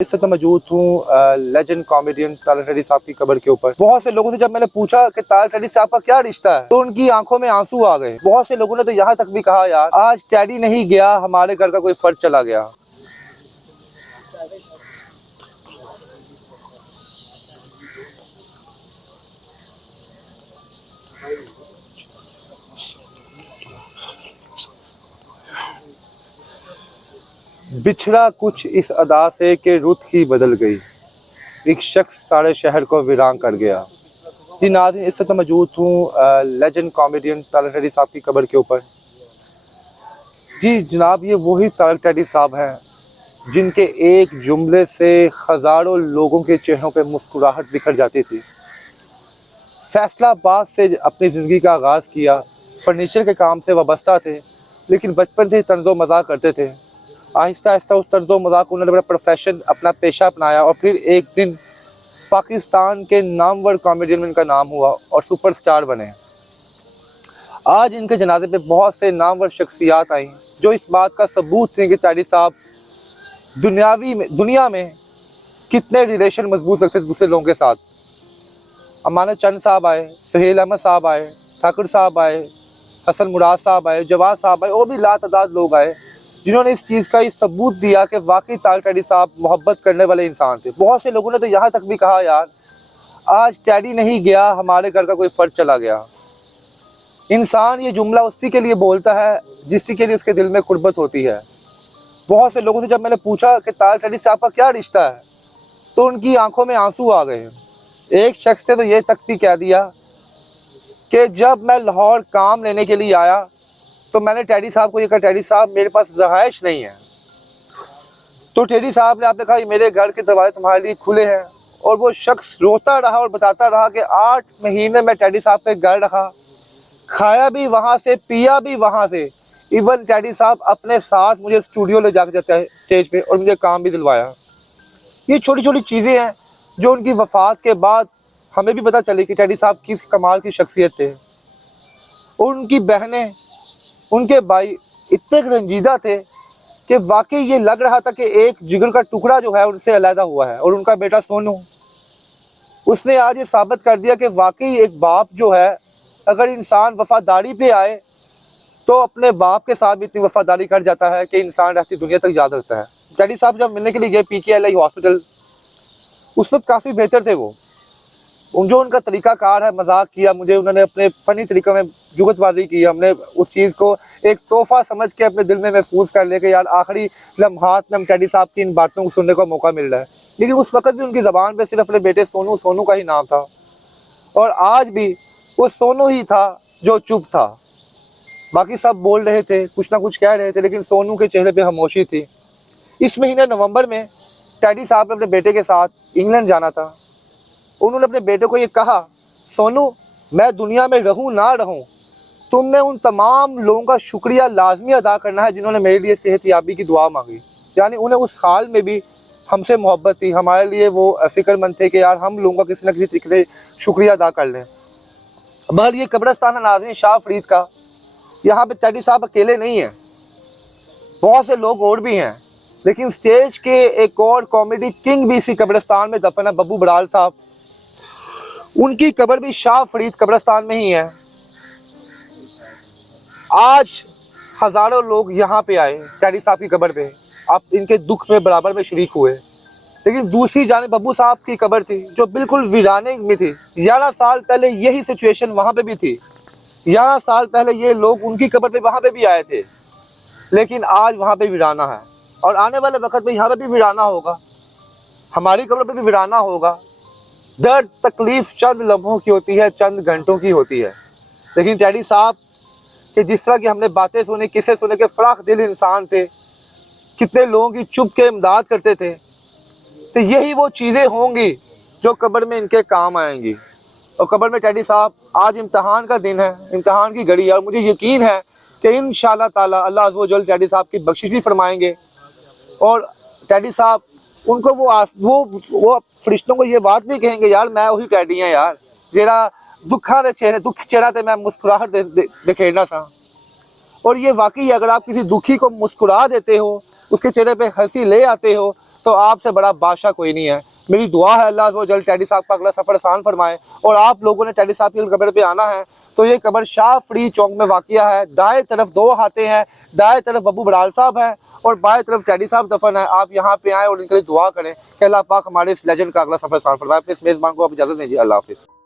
इस समय मौजूद हूँ लेजेंड कॉमेडियन तारा टेडी साहब की कब्र के ऊपर। बहुत से लोगों से जब मैंने पूछा कि तारा टेडी साहब का क्या रिश्ता है तो उनकी आंखों में आंसू आ गए। बहुत से लोगों ने तो यहाँ तक भी कहा, यार आज टेडी नहीं गया, हमारे घर का कोई फर्द चला गया। बिछड़ा कुछ इस अदा से कि रुत ही बदल गई, एक शख्स सारे शहर को वीरान कर गया। जी नाज़रीन, इस वक्त मौजूद हूँ लेजेंड कॉमेडियन तारा टेडी साहब की कब्र के ऊपर। जी जनाब, ये वही तारा टेडी साहब हैं जिनके एक जुमले से हज़ारों लोगों के चेहरों पे मुस्कुराहट बिखर जाती थी। फैसलाबाद से अपनी ज़िंदगी का आगाज़ किया, फर्नीचर के काम से वाबस्ता थे, लेकिन बचपन से ही तर्ज़ो मज़ाक करते थे। आहिस्ता आहिस्ता उस तर्ज़ो मज़ाक उन्होंने अपना प्रोफेशन, अपना पेशा अपनाया और फिर एक दिन पाकिस्तान के नामवर कॉमेडियन में इनका नाम हुआ और सुपरस्टार बने। आज इनके जनाजे पे बहुत से नामवर शख्सियात आई जो इस बात का सबूत थे कि टेडी साहब दुनिया में कितने रिलेशन मजबूत रखते थे दूसरे लोगों के साथ। अमानत चंद साहब आए, सुहेल अहमद साहब आए, ठाकुर साहब आए, हसन मुराद साहब आए, जवाद साहब आए, और भी लातादाद लोग आए जिन्होंने इस चीज़ का ये सबूत दिया कि वाकई तारा टेडी साहब मोहब्बत करने वाले इंसान थे। बहुत से लोगों ने तो यहाँ तक भी कहा, यार आज टेडी नहीं गया, हमारे घर का कोई फर्द चला गया। इंसान ये जुमला उसी के लिए बोलता है जिसकी के लिए उसके दिल में कुर्बत होती है। बहुत से लोगों से जब मैंने पूछा कि तारा टेडी साहब का क्या रिश्ता है तो उनकी आंखों में आंसू आ गए। एक शख्स ने तो ये तक भी कह दिया कि जब मैं लाहौर काम लेने के लिए आया तो मैंने टेडी साहब को ये कहा, टेडी साहब मेरे पास रहाइश नहीं है। तो टेडी साहब ने आपने कहा मेरे घर के दरवाजे तुम्हारे लिए खुले हैं। और वो शख्स रोता रहा और बताता रहा कि 8 महीने मैं टेडी साहब के घर रहा, खाया भी वहाँ से, पिया भी वहाँ से। इवन टेडी साहब अपने साथ मुझे स्टूडियो ले जाकर जाता है स्टेज पे और मुझे काम भी दिलवाया। ये छोटी छोटी चीज़ें हैं जो उनकी वफ़ात के बाद हमें भी पता चली कि टेडी साहब किस कमाल की शख्सियत थे। और उनकी बहनें, उनके भाई इतने रंजीदा थे कि वाकई ये लग रहा था कि एक जिगर का टुकड़ा जो है उनसे अलहदा हुआ है। और उनका बेटा सोनू, उसने आज ये साबित कर दिया कि वाकई एक बाप जो है, अगर इंसान वफादारी पे आए तो अपने बाप के साथ भी इतनी वफादारी कर जाता है कि इंसान रहती दुनिया तक याद रखता है। टेडी साहब जब मिलने के लिए गए PKLI हॉस्पिटल, उस वक्त काफ़ी बेहतर थे वो। जो उनका तरीक़ाकार है, मजाक किया मुझे, उन्होंने अपने फ़नी तरीक़ों में जुगतबाजी की। हमने उस चीज़ को एक तोहफ़ा समझ के अपने दिल में महफूज कर लिया कि यार आखिरी लम्हात में हम टेडी साहब की इन बातों को सुनने का मौका मिल रहा है। लेकिन उस वक़्त भी उनकी ज़बान पे सिर्फ अपने बेटे सोनू का ही नाम था। और आज भी वो सोनू ही था जो चुप था। बाकी सब बोल रहे थे, कुछ ना कुछ कह रहे थे, लेकिन सोनू के चेहरे पर खामोशी थी। इस महीने नवंबर में टेडी साहब ने अपने बेटे के साथ इंग्लैंड जाना था। उन्होंने अपने बेटे को ये कहा, सोनू मैं दुनिया में रहूं ना रहूं, तुमने उन तमाम लोगों का शुक्रिया लाजमी अदा करना है जिन्होंने मेरे लिए सेहतयाबी की दुआ मांगी। यानी उन्हें उस हाल में भी हमसे मोहब्बत थी, हमारे लिए वो फ़िक्रमंद थे कि यार हम लोगों का किसी न किसी तरीके से शुक्रिया अदा कर लें। बहर ये कब्रिस्तान है नाज़रीन शाह फरीद का। यहाँ पे टेडी साहब अकेले नहीं हैं, बहुत से लोग और भी हैं, लेकिन स्टेज के एक और कॉमेडी किंग भी इसी कब्रिस्तान में दफन है, बब्बू बड़ाल साहब। उनकी कब्र भी शाह फरीद कब्रिस्तान में ही है। आज हज़ारों लोग यहाँ पे आए टेडी साहब की कब्र पे, आप इनके दुख में बराबर में शरीक हुए। लेकिन दूसरी जानिब बब्बू साहब की कब्र थी जो बिल्कुल वीराने में थी। 11 साल पहले यही सिचुएशन वहाँ पे भी थी। 11 साल पहले ये लोग उनकी कब्र पे वहाँ पे भी आए थे, लेकिन आज वहाँ पे वीराना है और आने वाले वक्त में यहाँ पे भी वीराना होगा, हमारी कब्र पे भी वीराना होगा। दर्द तकलीफ़ चंद लम्हों की होती है, चंद घंटों की होती है, लेकिन टेडी साहब के जिस तरह की हमने बातें सुनी, किस्से सुने के फराख दिल इंसान थे, कितने लोगों की चुप के इमदाद करते थे, तो यही वो चीज़ें होंगी जो कब्र में इनके काम आएंगी। और कब्र में टेडी साहब, आज इम्तहान का दिन है, इम्तहान की घड़ी है, और मुझे यकीन है कि इंशाअल्लाह ताला अल्लाह अज़्ज़ व जल टेडी साहब की बख्शिश भी फरमाएंगे। और टेडी साहब उनको वो फरिश्तों को ये बात भी कहेंगे, यार मैं वही टेडी हैं यार जेड़ा दुखा दे चेहरे दुख चेहरा ते मैं मुस्कुराहट दिखेना सा। और ये वाकई अगर आप किसी दुखी को मुस्कुरा देते हो, उसके चेहरे पे हंसी ले आते हो, तो आपसे बड़ा बादशाह कोई नहीं है। मेरी दुआ है अल्लाह वो जल्द टैडी साहब का अगला सफ़र आसान फरमाए। और आप लोगों ने टैडी साहब की कब्र पे आना है तो ये कब्र शाह फरीद चौक में वाक़िया है। दाएं तरफ 2 हाथे हैं, दाएं तरफ बब्बू बड़ाल साहब है और बाएं तरफ टैडी साहब दफन है। आप यहाँ पे आए और इनके लिए दुआ करें कि अल्लाह पाक हमारे इस लेजेंड का अगला सफ़र आसान फरमाए। अपने इस मेज़बान को आप इजाज़त दीजिए। अल्लाह हाफिज़।